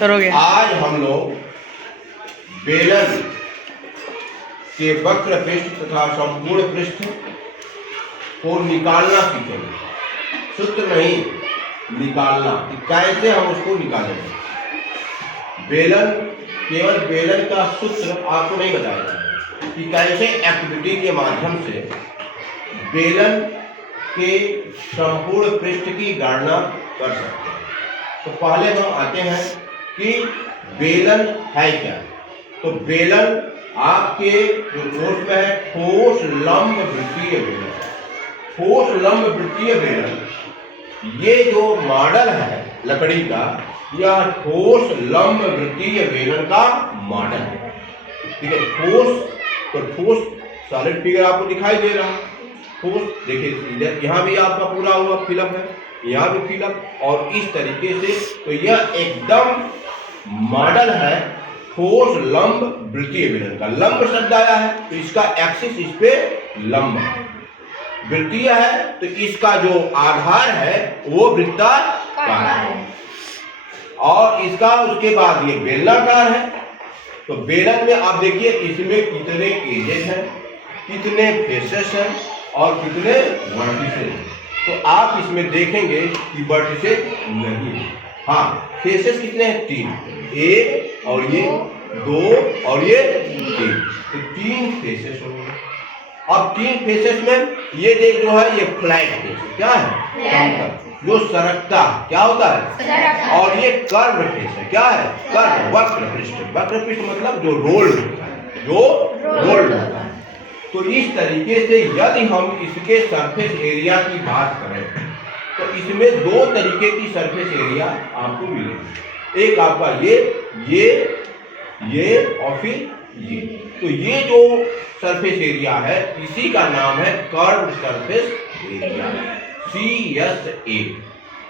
करोगे। आज हम लोग बेलन के वक्र पृष्ठ तथा संपूर्ण पृष्ठ को निकालना सीखेंगे। सूत्र नहीं, निकालना, कैसे हम उसको निकालेंगे। बेलन, केवल बेलन का सूत्र आपको नहीं बताया कि कैसे एक्टिविटी के माध्यम से बेलन के संपूर्ण पृष्ठ की गणना कर सकते हैं। तो पहले हम आते हैं कि बेलन है क्या। तो बेलन आपके जो कोर्स में है ठोस लंब वृत्तीय बेलन। ठोस लंब वृत्तीय बेलन, ये जो मॉडल है लकड़ी का, यह ठोस लंब वृत्तीय बेलन का मॉडल है। ठीक है, ठोस, तो ठोस सॉलिड फिगर आपको दिखाई दे रहा है। ठोस देखिए, यहाँ भी आपका पूरा हुआ फिलअप है, यहाँ भी फिलअप, और इस तरीके से। तो यह एकदम मॉडल है ठोस लंब वृत्तीय बेलन का। लंब शब्द आया है तो इसका एक्सिस इस पे लंब है। वृत्तीय है तो इसका जो आधार है वो वृत्ताकार है, और इसका उसके बाद ये बेलनाकार है। तो बेलन में आप देखिए इसमें कितने एजेस हैं, कितने फेसेस हैं और कितने वर्टिसेस हैं। तो आप इसमें देखेंगे कि वर्टिसेस नहीं है। हाँ, फेसेस कितने हैं? 3, एक और ये 2 और ये 3। तो 3 फेसेस हो गए। अब 3 फेसेस में ये जो है ये फ्लैट फेस क्या है? जो सरकता क्या होता है? और ये कर्व फेस है, क्या है? कर्व, वक्र पृष्ठ। वक्र पृष्ठ मतलब जो रोल्ड होता है, जो रोल्ड होता है। तो इस तरीके से यदि हम इसके सरफेस एरिया की बात करें तो इसमें 2 तरीके की सरफेस एरिया आपको मिलेगी। एक आपका ये और फिर ये। तो ये जो सरफेस एरिया है इसी का नाम है curve surface area, CSA,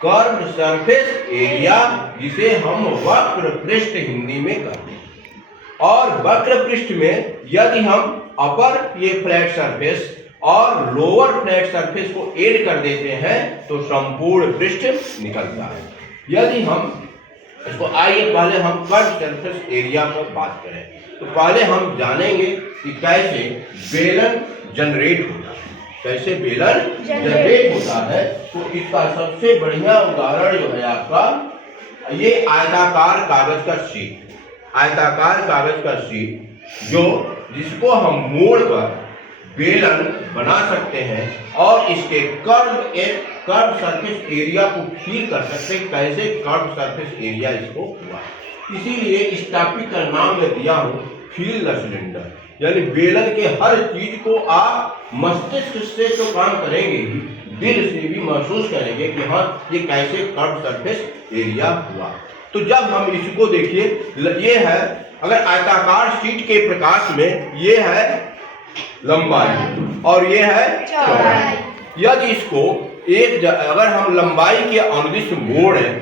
curve surface area, जिसे हम वक्र पृष्ठ हिंदी में कहते हैं। और वक्र पृष्ठ में यदि हम अपर ये फ्लैट सरफेस और लोअर फ्लैट सरफेस को ऐड कर देते हैं तो संपूर्ण पृष्ठ निकलता है। यदि हम इसको, आइए पहले हम कर्व सरफेस एरिया पर बात करें। तो पहले हम जानेंगे कि कैसे बेलन जनरेट होता है। कैसे बेलन जनरेट होता है, तो इसका सबसे बढ़िया उदाहरण जो है आपका ये आयताकार कागज का शीट। आयताकार कागज का शीट जिसको हम मोड़कर बेलन बना सकते हैं और इसके कर्व सरफेस एरिया को फील कर सकते हैं। कैसे कर्व सरफेस एरिया इसको हुआ, इसीलिए इस टॉपिक का नाम मैं दिया हूँ फील द सिलेंडर। यानी बेलन के हर चीज को आप मस्तिष्क से तो काम करेंगे ही, दिल से भी महसूस करेंगे कि हाँ ये कैसे कर्व सरफेस एरिया हुआ। तो जब हम इसको देखिए, ये है, अगर आयताकार शीट के प्रकाश में ये है लंबाई और ये है चौड़ाई। यदि इसको अगर हम लंबाई के अनुदिश मोड़ें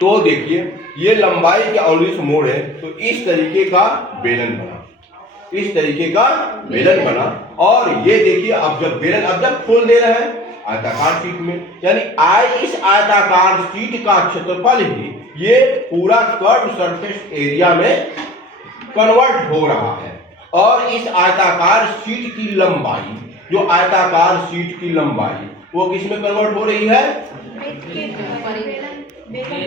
तो देखिए ये लंबाई के अनुदिश मोड़ें तो इस तरीके का बेलन बना, इस तरीके का बेलन बना। और ये देखिए अब जब खोल दे रहे हैं आयताकार शीट में, यानी इस आयताकार शीट का क्षेत्रफल ही ये पूरा कर्व सरफेस एरिया में कन्वर्ट हो रहा है। और इस आयताकार शीट की लंबाई, जो आयताकार शीट की लंबाई वो किस में कन्वर्ट हो रही है?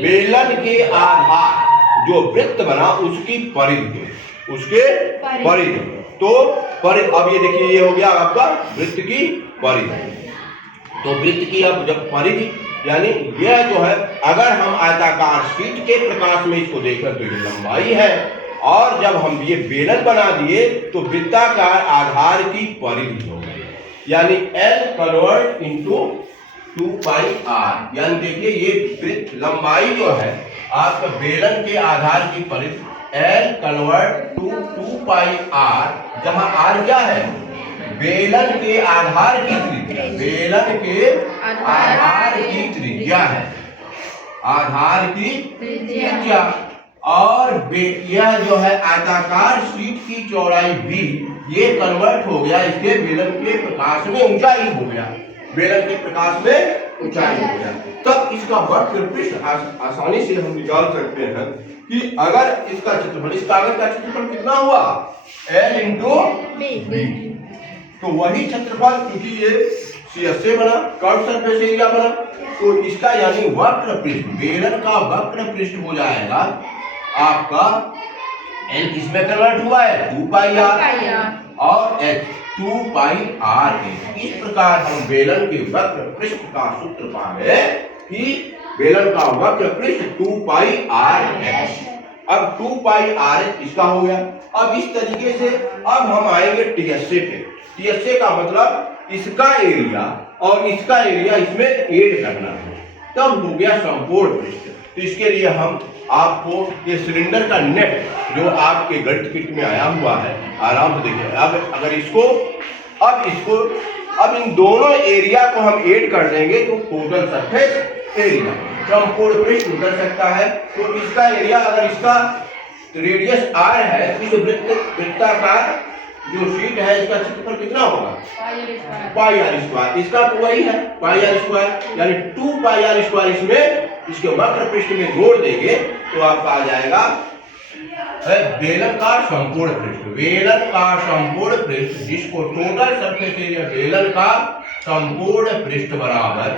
बेलन के आधार जो वृत्त बना उसकी परिधि, उसके परिधि। तो अब ये देखिए ये हो गया आपका वृत्त की परिधि। तो वृत्त की अब जब परिधि, यानी यह जो है, अगर हम आयताकार शीट के प्रकाश में इसको देखें तो ये लंबाई है, और जब हम ये बेलन बना दिए तो वृत्ताकार आधार की परिधि हो गई, यानी L कन्वर्ट इंटू 2πr। यानी देखिए ये वृत्त लंबाई जो है आपका बेलन के आधार की परिधि L कन्वर्ट टू 2πr, जहां r क्या है? बेलन के आधार की त्रिज्या, बेलन के आधार की त्रिज्या है, आधार की त्रिज्या। और यह जो है आयताकार शीट की चौड़ाई भी ये कन्वर्ट हो गया इसके बेलन के प्रकाश में, ऊंचाई हो गया, बेलन के प्रकाश में ऊंचाई हो जाए, तब इसका वक्र पृष्ठ आसानी से हम निकाल सकते हैं कि अगर इसका क्षेत्रफल, इस कागज का क्षेत्रफल कितना हुआ, L इंटू बी, तो वही क्षेत्रफल, क्योंकि ये CSA बना, कर्व सरफेस एरिया बना, तो इसका यानी वक्र पृष्ठ, बेलन का वक्र पृष्ठ हो जाएगा आपका L किसमें कन्वर्ट हुआ है, 2 पाई r और H 2 पाई r है। इस प्रकार हम बेलन के वक्र पृष्ठ का सूत्र पा गए कि बेलन का वक्र पृष्ठ 2 पाई r है। अब 2 पाई r इसका हो गया। अब इस तरीके से अब हम आएंगे TSA पे। TSA का मतलब इसका एरिया और इसका एरिया इसमें ऐड करना है, तब हो गया संपूर्ण पृष्ठ। तो इसके लिए हम आपको ये सिलेंडर का नेट जो आपके गणित किट में आया हुआ है, आराम से देखिए। अब अगर इसको अब इन दोनों एरिया को हम ऐड कर देंगे तो टोटल सरफेस एरिया संपूर्ण पृष्ठ निकल सकता है। तो इसका एरिया, अगर इसका रेडियस r है, इस वृत्ताकार जो शीट है इसका क्षेत्रफल कितना होगा, पाई आर स्क्वायर। इसका तो वही है पाई आर स्क्वायर, यानी 2 पाई आर स्क्वायर इसमें इसके वक्र पृष्ठ में जोड़ देंगे तो आपका आ जाएगा बेलन का संपूर्ण पृष्ठ। बेलन का संपूर्ण पृष्ठ, जिसको टोटल सरफेस एरिया बेलन का संपूर्ण पृष्ठ बराबर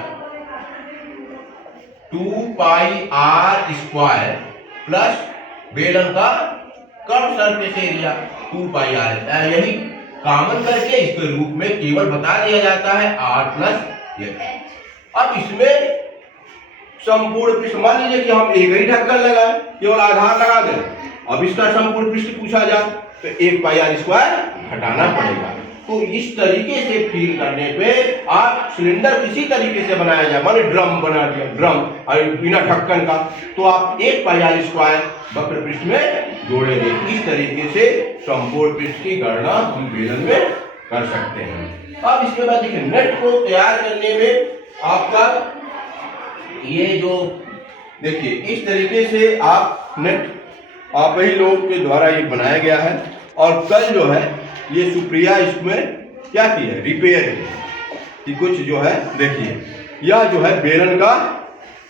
2 पाई आर स्क्वायर प्लस बेलन का curve surface area 2 pi R. यही कॉमन करके इसके रूप में केवल बता दिया जाता है r प्लस h। अब इसमें संपूर्ण पृष्ठ, मान लीजिए कि हम एक ही ढक्कन लगाए, केवल आधार लगा दें। अब इसका संपूर्ण पृष्ठ पूछा जाए तो 1 पाई आर स्क्वायर हटाना पड़ेगा। तो इस तरीके से फील करने पे आप सिलेंडर किसी तरीके से बनाया जाए, माने ड्रम बना दिया, ड्रम और बिना ढक्कन का, तो आप 1 पाई आर स्क्वायर वक्र पृष्ठ में जोड़ेंगे। इस तरीके से संपूर्ण पृष्ठ की गणना हम बेलन में कर सकते हैं। अब इसके बाद देखिए, नेट को तैयार करने में आपका ये जो देखिए इस तरीके से आप नेट आप ही लोग के द्वारा ये बनाया गया है। और कल जो है ये सुप्रिया इसमें क्या की है, रिपेयर की कुछ जो है। देखिए यह जो है बेलन का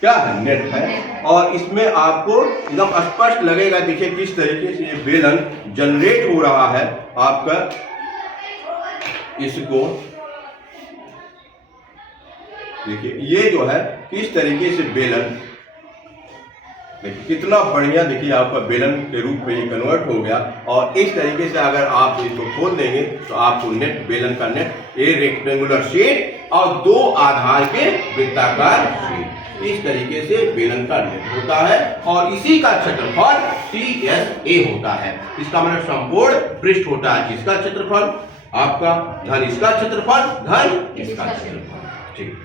क्या है, नेट है, और इसमें आपको एकदम स्पष्ट लगेगा। देखिए किस तरीके से ये बेलन जनरेट हो रहा है आपका, इसको देखिए ये जो है किस तरीके से बेलन, देखिए कितना बढ़िया, देखिए आपका बेलन के रूप में ये कन्वर्ट हो गया। और इस तरीके से अगर आप इसको खोल देंगे तो आपको नेट, बेलन का नेट, ए रेक्टेंगुलर शेड और 2 आधार के वृत्ताकार शेड, इस तरीके से बेलन का नेट होता है। और इसी का क्षेत्रफल CSA होता है। इसका मतलब संपूर्ण पृष्ठ होता है, जिसका क्षेत्रफल आपका धन इसका क्षेत्रफल धन इसका क्षेत्रफल। ठीक।